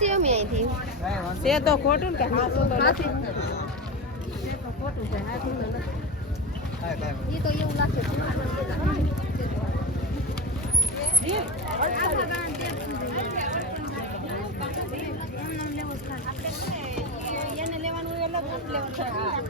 છીએ અમે અહીંથી. તે તો ખોટું કે હાથું તો નથી. એ તો એવું લાગે એને લેવાનું અલગ લેવાનું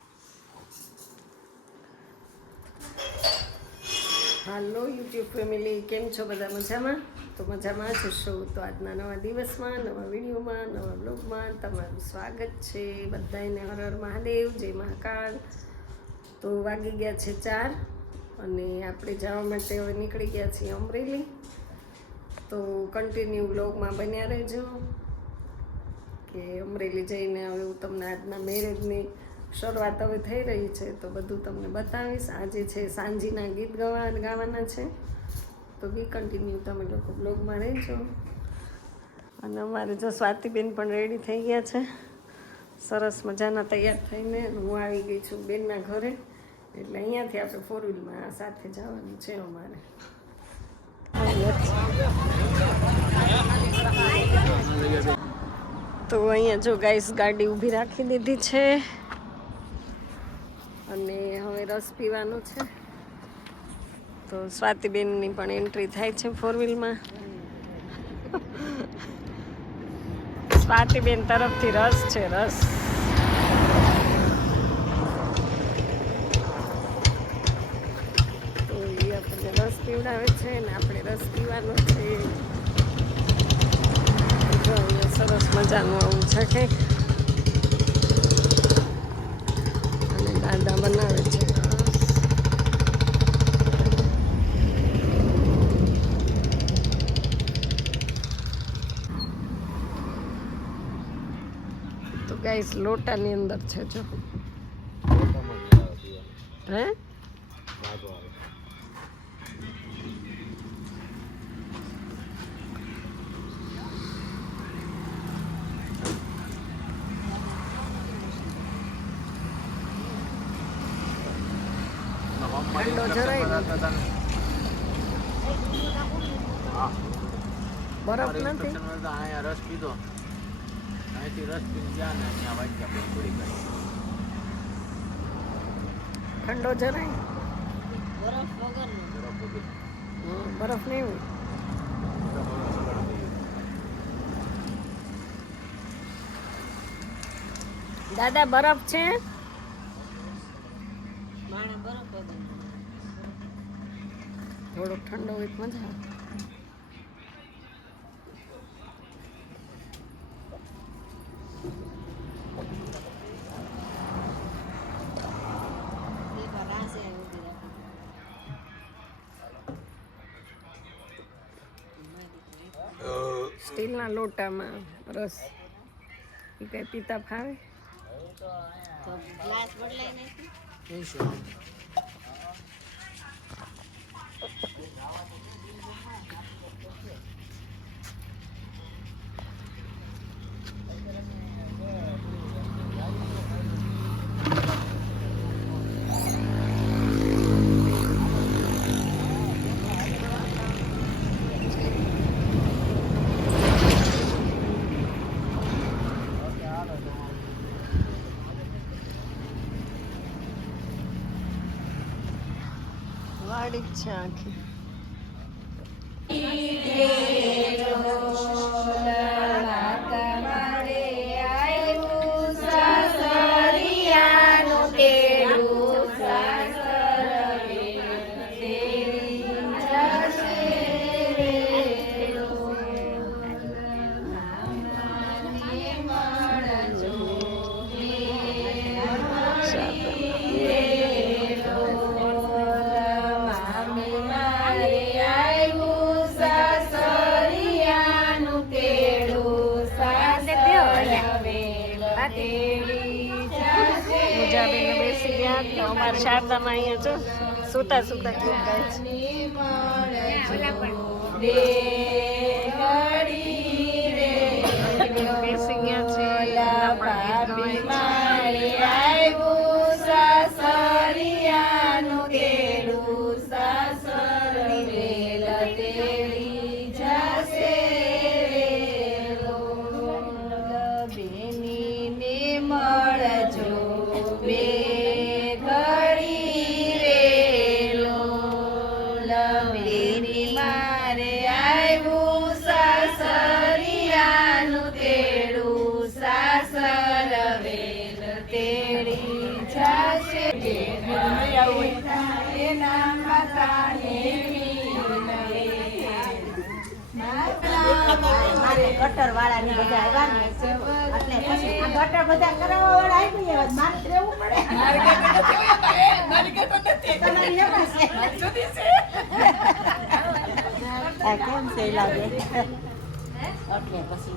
હાલો યુટ્યુબ ફેમિલી કેમ છો બધા મજામાં? તો મજામાં જ હશો? તો આજના નવા દિવસમાં, નવા વિડીયોમાં, નવા બ્લોગમાં તમારું સ્વાગત છે બધાને હર હર મહાદેવ, જય મહાકાળ તો વાગી ગયા છે ચાર અને આપણે જવા માટે હવે નીકળી ગયા છીએ અમરેલી. તો કન્ટિન્યુ બ્લોગમાં બન્યા રહેજો કે અમરેલી જઈને હવે હું તમને આજના મેરેજની શરૂઆત હવે થઈ રહી છે તો બધું તમને બતાવીશ. આજે છે સાંજીના ગીત ગવા, ગાવાના છે. તો બી કન્ટિન્યુ તમે લોકો બ્લોગમાં રહેજો. અને અમારે જો સ્વાતિબેન પણ રેડી થઈ ગયા છે. સરસ મજાના તૈયાર થઈને હું આવી ગઈ છું બેનના ઘરે. એટલે અહીંયાથી આપણે ફોર વ્હીલમાં સાથે જવાનું છે અમારે. તો અહીંયા જો ગાઈસ ગાડી ઊભી રાખી દીધી છે. અને હવે રસ પીવાનો છે. તો સ્વાતિબેનની પણ એન્ટ્રી થાય છે ફોર વ્હીલમાં સ્વાતિબેન તરફથી રસ છે, રસ. તો એ આપણને રસ પીવડાવે છે ને આપણે રસ પીવાનો છે. સરસ મજાનું આવું છે કંઈક અને દાદા બનાવે છે. તો ગાઈસ, લોટાની અંદર છે, જો. હે? ઠંડો જરાય નથી. બરફ નથી? અહીંયા રસ પીધો. અહીંથી રસ પીને ગયા ને અહીંયા વાંચ્યા પૂરી કરી ઠંડો છે બરફ બરફ વગર. બરફ નહીં દાદા બરફ છે? માણે બરફ વગરનું. થોડોક ઠંડો હોય મજા આવે એક રાસે ઊભી રાખી સ્ટીલના લોટામાં રસ. એ કઈ પીતા ફાવે? 어렵지 않게 સુતા સુતા ગીત ગાય છે. બેસી ગયા. ગટર વાળા ને બધા આવ્યા ને એટલે પછી ગટર બધા કરાવવા વાળા આવી ગયા મારે રહેવું પડે. કેમ છે લાગે? એટલે પછી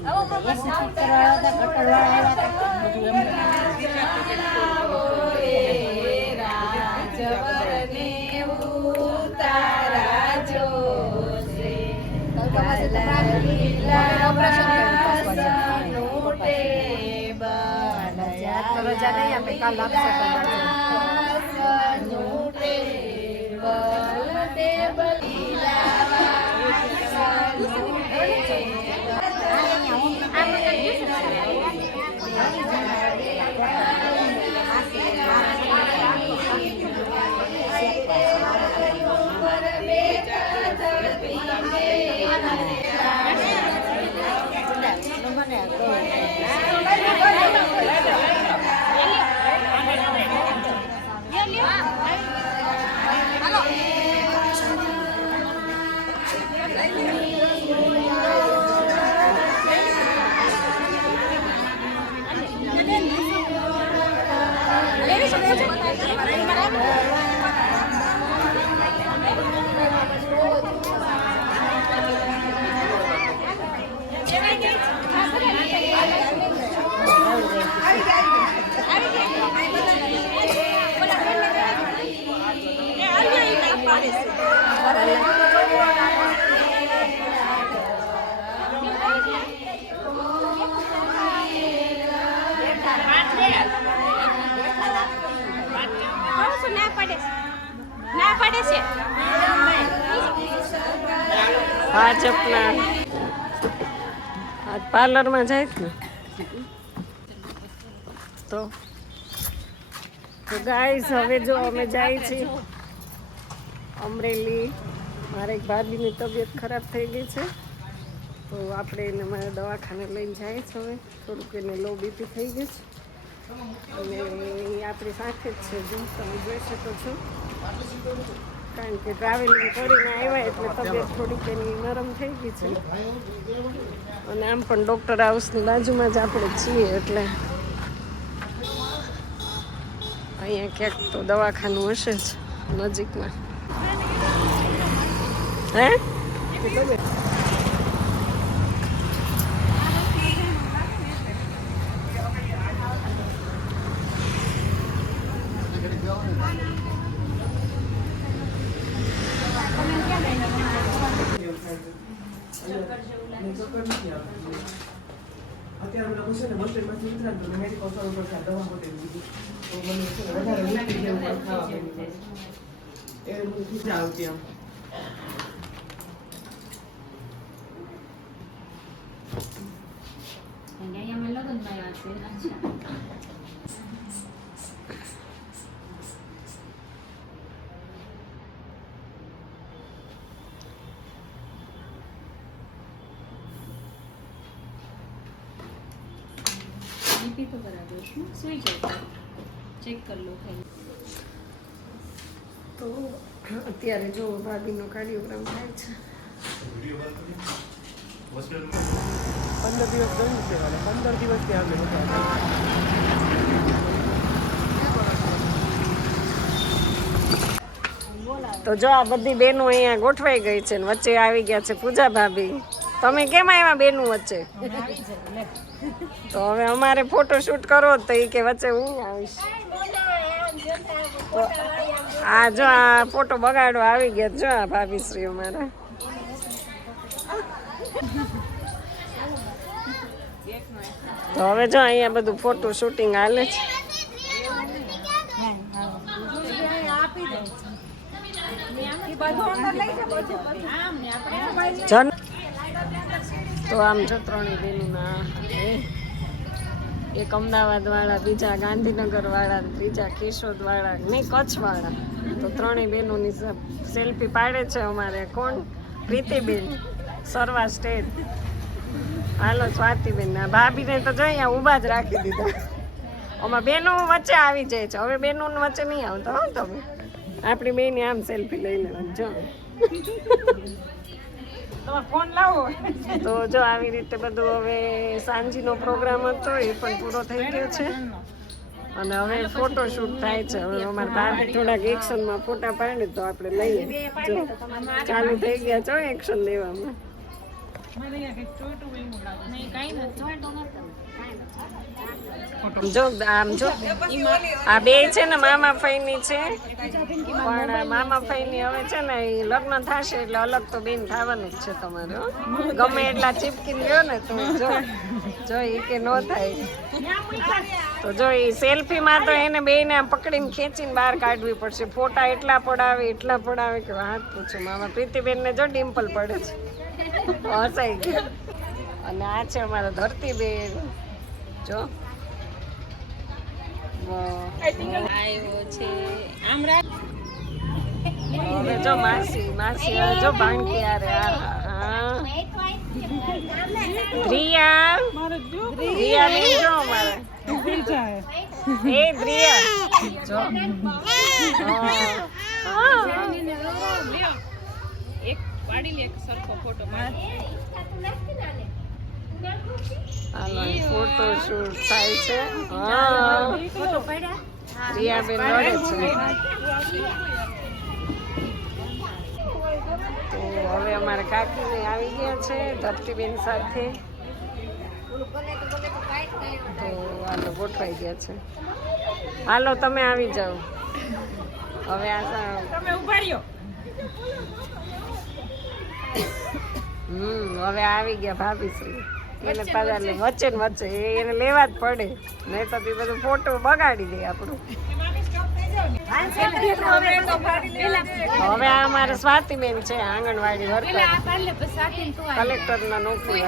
હતા, ગટર વાળા આવ્યા હતા. બધું એમ રજા નહીં આપે કાલ આપશે ના પડે ભાજપના આજ પાર્લરમાં જાય ને? તો ગાઈસ હવે જો અમે જાય છીએ. અમરેલી. મારે એક ભાભીની તબિયત ખરાબ થઈ ગઈ છે. તો આપણે એને મારે દવાખાને લઈને જાય છે હવે. થોડુંક એને લો બીપી થઈ ગઈ છે. અને આપણી સાથે જ છે. જો તમે જોઈ શકો છો. કારણ કે ટ્રાવેલિંગ કરીને આવ્યા એટલે તબિયત થોડીક એની નરમ થઈ ગઈ છે. અને આમ પણ ડૉક્ટર હાઉસની બાજુમાં જ આપણે છીએ એટલે અહીંયા ક્યાંક તો દવાખાનું હશે જ નજીકમાં. હે અત્યારે બધા પૂછે ને બસ સ્ટેન્ડમાંથી ઉતર્યા ને તો મેં સ્ટોર ઉપર ત્યાં દવા હોતે દીધી તો મને. એ હું આવતી આમ બીપી તો બરાબર છે સુઈ જાઓ ચેક કરી લો ખાલી તો અત્યારે જો ભાભીનો કાર્ડિયોગ્રામ થાય છે પંદર દિવસ ગયું છે અને પંદર દિવસથી આપણે બધા તો જો આ બધી બેનો અહીંયા ગોઠવાઈ ગઈ છે ને વચ્ચે આવી ગયા છે પૂજા ભાભી. તમે કેમ આવ્યા બેનું વચ્ચે? તો હવે અમારે ફોટો શૂટ કરવો જ તો એ કે વચ્ચે હું આવીશ. આ જો આ ફોટો બગાડો આવી ગયા જો આ ભાભી શ્રી અમારા તો હવે જો અહીંયા બધું ફોટો શૂટિંગ હાલે છે. તો આમ જો ત્રણેય બેનોના એક અમદાવાદ વાળા બીજા ગાંધીનગર વાળા ત્રીજા કેશોદ વાળા નહીં કચ્છ વાળા તો ત્રણેય બહેનોની સેલ્ફી પાડે છે અમારે કોણ? પ્રીતિબેન. સરવા સ્ટેટ હાલો સ્વાતિબેન ના ભાભીને તો જો અહીંયા ઊભા જ રાખી દીધા. આમાં બેનો વચ્ચે આવી જાય છે. હવે બેનો વચ્ચે નહીં આવતો હો તમે. આપણી બેન આમ સેલ્ફી લઈ લેવાની જો. ફોન લાવો. તો જો આવી રીતે બધું હવે સાંજીનો પ્રોગ્રામ હતો એ પણ પૂરો થઈ ગયો છે. અને હવે ફોટોશૂટ થાય છે. હવે અમારા ભાભી થોડાક એક્શનમાં ફોટા પાડે તો આપણે લઈએ. ચાલુ થઈ ગયા છો એક્શન લેવામાં. જો, આમ જો. આ બે છે ને, મામા ફઈની છે. પણ મામા ફઈની હવે છે ને એ લગ્ન થશે એટલે અલગ તો બેન થવાનું જ છે તમારું ગમે એટલા ચીપકી લ્યો ને તો જો. જો એ કે નો થાય. તો જો એ સેલ્ફીમાં તો એને બેને પકડીને ખેંચીને બહાર કાઢવી પડશે. ફોટા એટલા પડાવે એટલા પડાવે કે વાત પૂછો. મામા પ્રીતિબેનને જો ડિમ્પલ પડે છે. હસાઈ ગયા. અને આ છે અમારા ધરતીબેન. જો. વાહ. આવ્યો છે. આમ હવે જો માસી માસી જો ભાંગી યારે હા પ્રિયા. પ્રિયા જો અમારે. એ પ્રિયા. જો. પાડી લે સરખો ફોટો હાલો ફોટો શૂટ થાય છે. રિયાબેન પ્રિયા છે. તો હવે અમારા કાકી આવી ગયા છે ધરતીબેન સાથે. તો હાલો ગોઠવાઈ ગયા છે. હાલો તમે આવી જાઓ. હવે આ તમે ઊભા રહ્યો. હમ હવે આવી ગયા ભાભી છે એને પાછા વચ્ચે? ને વચ્ચે એને લેવા જ પડે. નહીં તો બધું ફોટો બગાડી દે આપણું. હવે આ અમારે સ્વાતિબેન છે આંગણવાડી વર્કર કલેક્ટરના નોકરી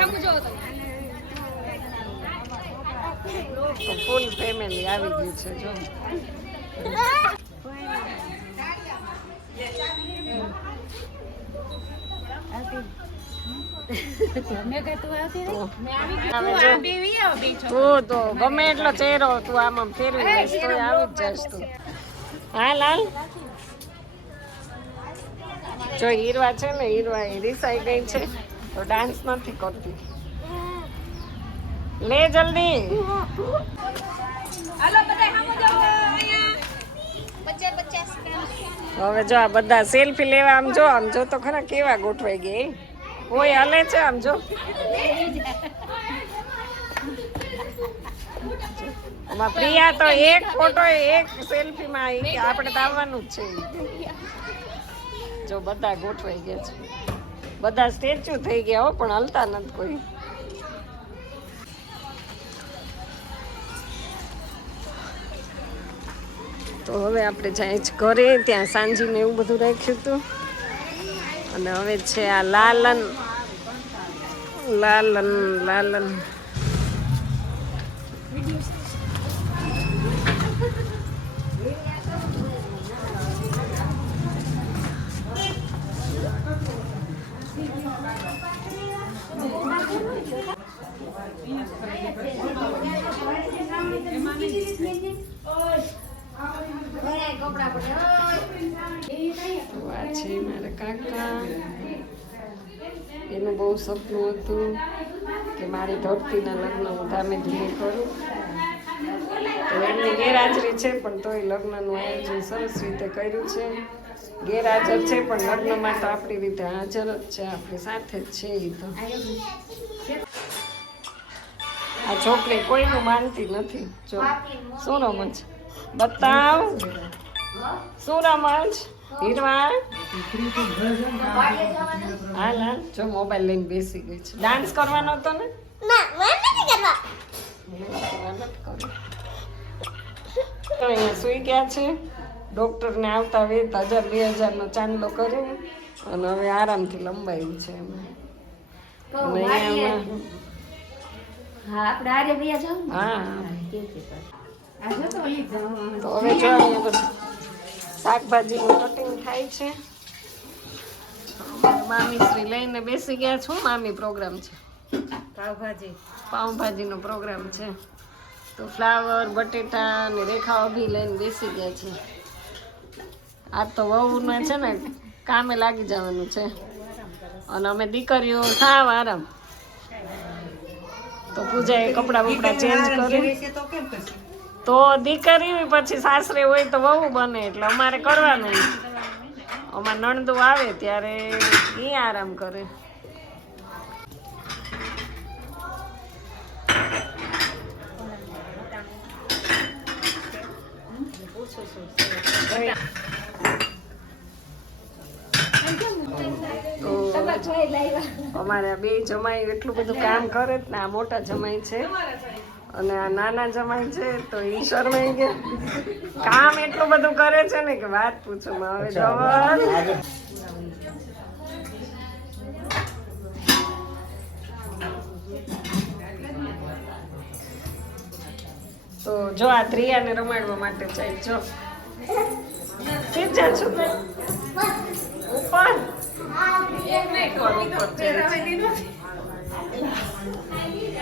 તો ફૂલ ફેમિલી આવી ગયું છે જો. તો તું ગમે એટલો ચહેરો તું આમ આમ ફેરવી જઈશ તો આવી જ જઈશ તું હા લાલ જો હીરવા છે ને, હીરવા એ રિસાઈ ગઈ છે, તો ડાન્સ નથી કરતી. લે જલ્દી. હવે જો આ બધા સેલ્ફી લેવા આમ જો આમ જો તો ખરા કેવા ગોઠવાઈ ગઈ કોઈ હલે છે આમ જો. પ્રિયા તો એક ફોટો એક સેલ્ફીમાં આવી કે આપણે તો આવવાનું જ છે. જો બધા ગોઠવાઈ ગયા છે. બધા સ્ટેચ્યુ થઈ ગયા હો, પણ હલતા નથી કોઈ. તો હવે આપણે જાય જ ઘરે, ત્યાં સાંજીને એવું બધું રાખ્યું હતું. અને હવે છે આ લાલન લાલન લાલન તો આ છે મારા કાકા એનું બહુ સપનું હતું કે મારી ધરતીના લગ્ન હું ધામે ધીમે કરું. તો એમની ગેરહાજરી છે, પણ તોય લગ્નનું આયોજન સરસ રીતે કર્યું છે. ગેરહાજર છે, પણ લગ્નમાં તો આપણી રીતે હાજર જ છે, આપણી સાથે જ છે એ તો. આ છોકરી કોઈનું માનતી નથી. જો, શું રમજ બતાવ. શું રમજ હીરવા હાલ હાલ. જો મોબાઈલ લઈને બેસી ગઈ છે. ડાન્સ કરવાનો હતો ને? તો અહીંયા સુઈ ગયા છે. ડોક્ટરને આવતા વેત હજાર બે હજારનો ચાંદલો કર્યો અને હવે આરામથી લંબાયું છે એમને અને અહીંયા હા તો હવે જો શાકભાજીનું કટિંગ થાય છે. મામી શ્રી લઈને બેસી ગયા છું. મામી પ્રોગ્રામ છે. પાવભાજી પાઉંભાજીનો પ્રોગ્રામ છે. તો ફ્લાવર બટેટા અને રેખાઓ અભી લઈને બેસી ગયા છે. આ તો વહુને છે ને કામે લાગી જવાનું છે. અને અમે દીકરીઓ સાવ આરામ. તો પૂજાએ કપડાં બપડા ચેન્જ કરી. તો દીકરી પછી સાસરે હોય તો વહુ બને એટલે અમારે કરવાનું. અમાર નણંદો આવે ત્યારે એ આરામ કરે. અમારે બે જમાઈ એટલું બધું કામ કરે જ ને, આ મોટા જમાઈ છે. અને આ નાના જમાઈ છે તો ઈ શરમાઈ ગયા. કામ એટલું બધું કરે છે ને કે વાત પૂછો હવે જવાનું તો જો આ ત્રિયાને રમાડવા માટે જાય જો. ઠીક છે છો ઉપર ઉપર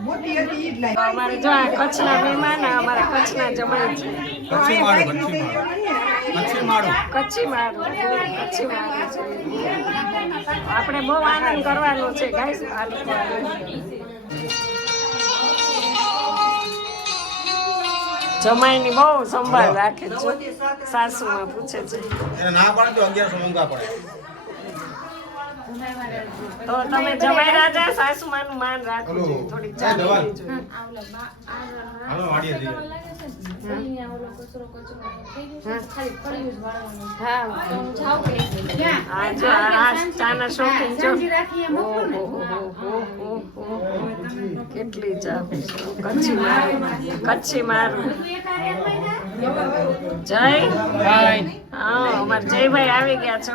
અમારે જો આ કચ્છના મહેમાન અમારા કચ્છના જમાઈ છે. કચ્છી માળું કચ્છી માળું. કચ્છી માળું. કચ્છી મારું કચ્છી મારું છે. આપણે બહુ આનંદ કરવાનો છે ગાઈસ આ જમાઈની બહુ સંભાળ રાખે છે. સાસુમાં પૂછે છે. ના પાડે તો અગિયારસો મોંઘા પડે. તો તમે જમાઈ રાજા સાસુમાનું માન રાખવું જોઈએ થોડીક એ દવા. ચાલી જોઈએ વાડીએ જઈએ. આ જો આ આ ચાના શોખીન જો. ઓહો, ઓહો, ઓહો, ઓહો. કેટલી ચા કચ્છી મારું કચ્છી મારું. જય. હા અમારે જયભાઈ આવી ગયા છો